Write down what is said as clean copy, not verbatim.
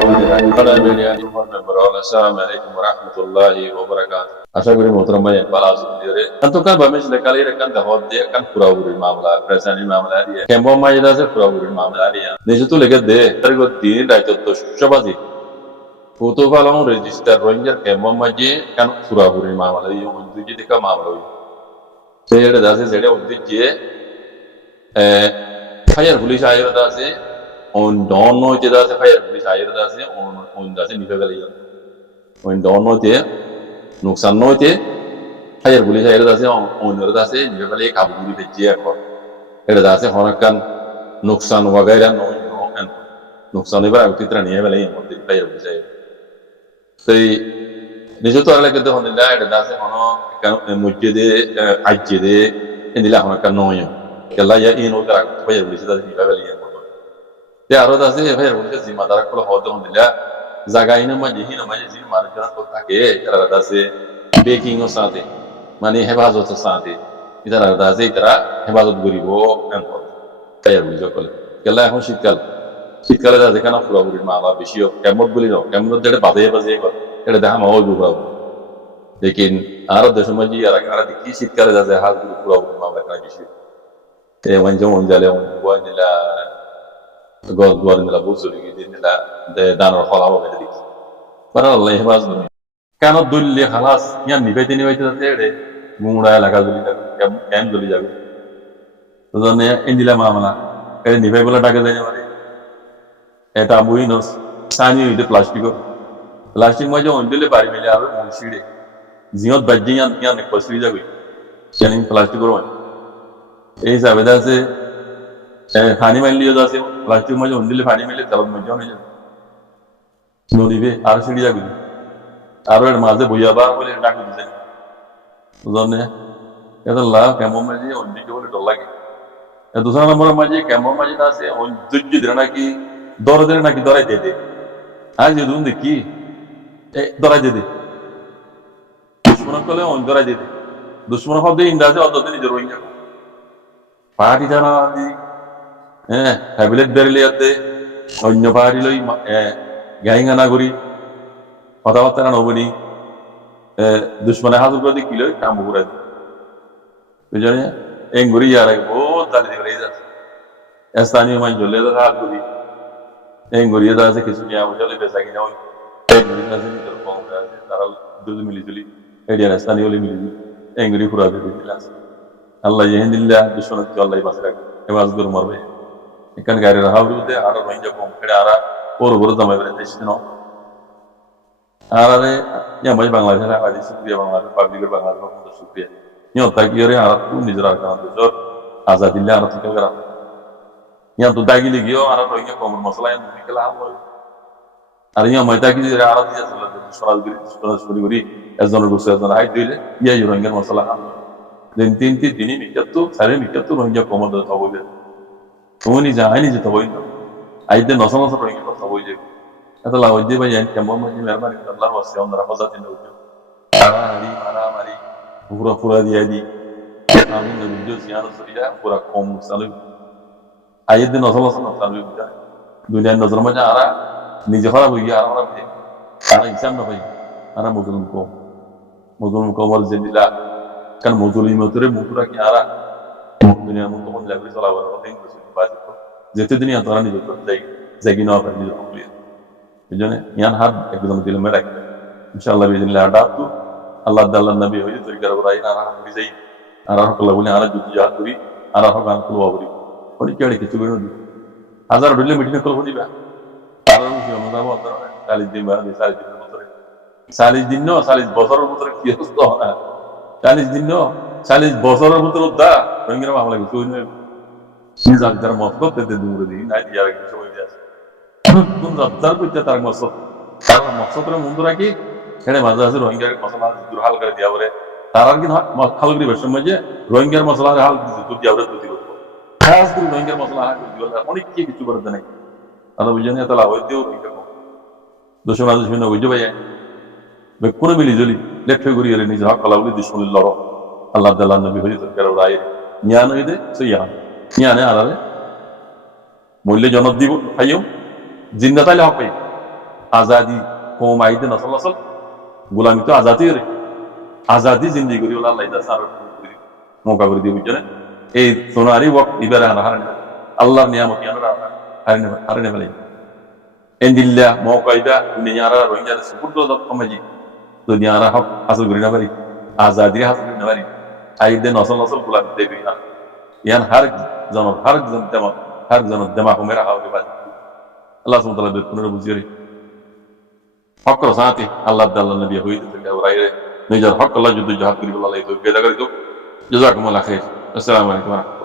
Assalamu alaikum warahmatullahi wabarakatuh. আশা করি মোহতরম ভাই ভালো আছেন দিরে কান্তকাল বামেশ লেকালি রে কান্ত হদ্দে কান পুরাউরি মামলা প্রেসানি মামলা দিয়া কেমবো মাইদা সে পুরাউরি মামলা দিয়া নিজে তো লেগে দে তার গো দিন রাইতো তো সুবাজি ফটো ফালাম রেজিস্টার রঞ্জার কেমবো মাঝে কান পুরাউরি মামলা ইও দুই যে দেখা মামলা হই সেই এটা দাসে সেটা উদ্দি যে ফায়ার পুলিশ আইরা দাসে on dono je daase fire police ayer daase on daase nife gale on dono je nuksan no je fire police ayer daase on daase nife gale kaburi beje ko era daase honakan nuksan wagaira no en nuksan ibar akitra niye gale modde fire police ayer sei nijo to ala kede honilla era daase hono kan mujjede ajjede endila honakan no yo kala ya ino kara fire police daase nife gale আরো আছে ভাই বলছে জিম্মাদার call হদ হন্দিলা জাগাইনা মাঝে হিনা মাঝে জিন মানুষজন তো থাকে এরা আছে বেকিং ও সাথে মানে হেফাজত সাথে এরা আছে এরা হেফাজত করিব তাই বুঝো কলে কেলা এখন শীতকালে যা যেখানে পুরোপুরি মালা বেশি কেমন বলি নাও কেমন এটা বাজে বাজে এটা দেখা মাও বুঝাবো লেকিন আর দেশের মাঝে আর দেখি শীতকালে যা যায় হাত পুরোপুরি মামলা কেন বেশি যেমন জালে নিলা God guarda nella buzzo di nella danno خلاص ولا دي پر الله هباز بني كانوا دل خلاص يعني نيبتي نيبتي تيرے মুড়া লাগা দলি কেন দলি যাবে তো জন্য ইন্দিলা মামলা এই নিবে বলে ডাকে যায় মানে এটা বুইনস সানি ইদে প্লাস্টিক মজা অন্দিলে বাড়ি মিলে আর মুশিড়ে জিয়ত বাজিয়ান ইয়ান কসরি যাবে সেনি প্লাস্টিক করো এই সাবেদা আছে পানি মাইলিও যাচ্ছে প্লাস্টিক মাঝে অন্দিলে পানি মিলে তেল মজা হয়ে যাবে নদীবে আর সিঁড়ি যাবে আরো এর মাঝে বইয়াবা বলে ডাকি দিছে বুঝলে এটা লাভ কেমন মাঝে অন্দিকে বলে ডর লাগে দুসরা নম্বরের মাঝে কেমন মাঝে আছে ধৈর্য দিলে নাকি দর দিলে নাকি দরাই দিয়ে দে আজ যে দুন দেখি দরাই দিয়ে দে দুশ্মন করলে দরাই দিয়ে দে দুশ্মন শব্দে ইন্দাজে অর্ধদিন নিজের রোহিঙ্গা পাহাড়ি জানা হ্যাবিলেট বেরিলিয়াতে অন্য পাহাড়ি লই গাইঙ্গানা করি কথাবার্তা না নবনি দুশ্মনে হাজুর করে কি লই কাম ঘুরাই বুঝলি এং ঘুরি আর বহুত দালি দিয়ে যাচ্ছে স্থানীয় মাই জ্বলে হাত করি এং ঘুরিয়ে যাচ্ছে কিছু নিয়ে বুঝলে বেচা কিনা ওই নিজের কম আছে তারা দুজন মিলিজুলি এরিয়ার স্থানীয় মিলিজুলি এং ঘুরি ঘুরা দিয়ে দিলে আছে আল্লাহ ইহেদিল্লা দুশ্মনের আল্লাহ বাঁচে রাখবে এবার গরু মারবে এখানে গাড়ি রাহা বিরুদ্ধে আরো রোহিঙ্গা কম খেড়ে আর ওর উপরে জমা বেড়ে দেশে ন আর আরে ইয়ামাই বাংলাদেশের আদি সুক্রিয়া বাংলাদেশ পাবলিকের বাংলাদেশ মতো সুক্রিয়া ইয়া তাকি রে আর তু নিজের আর কান জোর আজাদিল্লা আর থেকে করা ইয়া তো দাগি লিগিও আর রোহিঙ্গা কম মশলা ইয়া নিকলা হাম আর ইয়া মাই তাকি রে আর দিয়া চলে সরাসরি সরাসরি একজনের বসে একজন হাই দিলে ইয়া রোহিঙ্গার মশলা হাম দিন তিন দিনই মিটাতো সাড়ে মিটাতো রোহিঙ্গা কম দত হবে তুমি যায়নি যেতে বই না আইতে নশো নশো রোহিঙ্গা কথা বই যাবে এত লাভ হইতে ভাই কেমন মাঝে মেহরবানি আল্লাহর ওয়াসে আমরা হজাত দিন হইতো মারামারি পুরা দিয়া দি আমি নবীজ জিয়ান সরিয়া পুরা কম চালু আইতে নশো নশো চালু দুনিয়ার নজর মাঝে আরা নিজে খারাপ হইয়া আর আমরা আর ইনসান না ভাই আরা মুজলুম কমল যে দিলা কারণ মজুলি মতুরে মুখরা কি আরা দুনিয়ার মতো কোন লাগবে চলাবার যেতে দিনই তারা নিজে করতে জাগি নেওয়া পারে নিজের হকলিয়া এই জন্য ইয়ান হাত একদম দিল মেয়ে রাখবে ইনশাআল্লাহ বিদিল্লাহ ডাকু আল্লাহ দাল্লাহ নবী হয়ে তরিকার বড়াই আর হামদি যাই আর হকলা বলে আর যদি যা করি আর হক আন কুল বাবরি ওই কেড়ে কিছু করে দি হাজার ডলে মিটিং কল হইবা আর আমি আমরা বলতাম 40 দিন বা 40 দিনের ভিতরে 40 দিন না 40 বছরের ভিতরে কি অবস্থা হয় 40 দিন না 40 বছরের ভিতরে দা রঙের মামলা কিছু হইনি যার মতলব তেতে দূরে দিই নাই ইয়ার কিছু হয়ে যাচ্ছে কোন যার কইতে তার মকসদরে মন্দ রাখি এখানে মাঝে আছে রোহিঙ্গার মশলা দূর হাল করে দিয়া বলে তার আর কি হাল করি বেশ সময় যে রোহিঙ্গার মশলা হাল দূর দিয়া বলে দুটি করবো খাস করে রোহিঙ্গার মশলা হাল করে দিও অনেক কি কিছু করতে নাই তাহলে বুঝে নিয়ে তাহলে হয়ে দিও রোহিঙ্গা দুশো মাঝে শুনে বুঝতে পাই কোনো মিলি জলি লেট করি এলে নিজের হক কলা বলি দুশ্মন লড়ো আল্লাহ দাল্লাহ নবী হয়ে তোর রায় জ্ঞান হয়ে দে সে জ্ঞান আনে আলাদা মূল্যে জনক দিব খাইও জিন্দা তাইলে হক পাই আজাদি কম আইদে নসল নসল গোলামি তো আজাদি রে আজাদি জিন্দি করি বলে আল্লাহ সার মৌকা করে দিয়ে বুঝছে এই সোনারি ওয়াক্ত ইবারে হারানি আল্লাহর নিয়ামত হারানি ফেলে এন্দিল্লা মৌকা ইবা নিয়ারা রোহিঙ্গা সুপুর দো কমেজি তো নিয়ারা হক হাসল করি না পারি আজাদি হাসল করি না পারি আইদে নসল নসল গোলামি দেবি না ইয়ান হর জন দেমা কমে রাখা হবে বাদ আল্লাহ সুবহানাহু ওয়া তাআলা বেকুনের বুঝিয়ে হক সাথে আল্লাহ আল্লাহ নবী হইতে থেকে রাইরে নিজের হক আল্লাহ যুদ্ধ জাহাদ করি বলা লাগে তো বেদা করি তো জাযাকুমুল্লাহ খাইর আসসালামু আলাইকুম।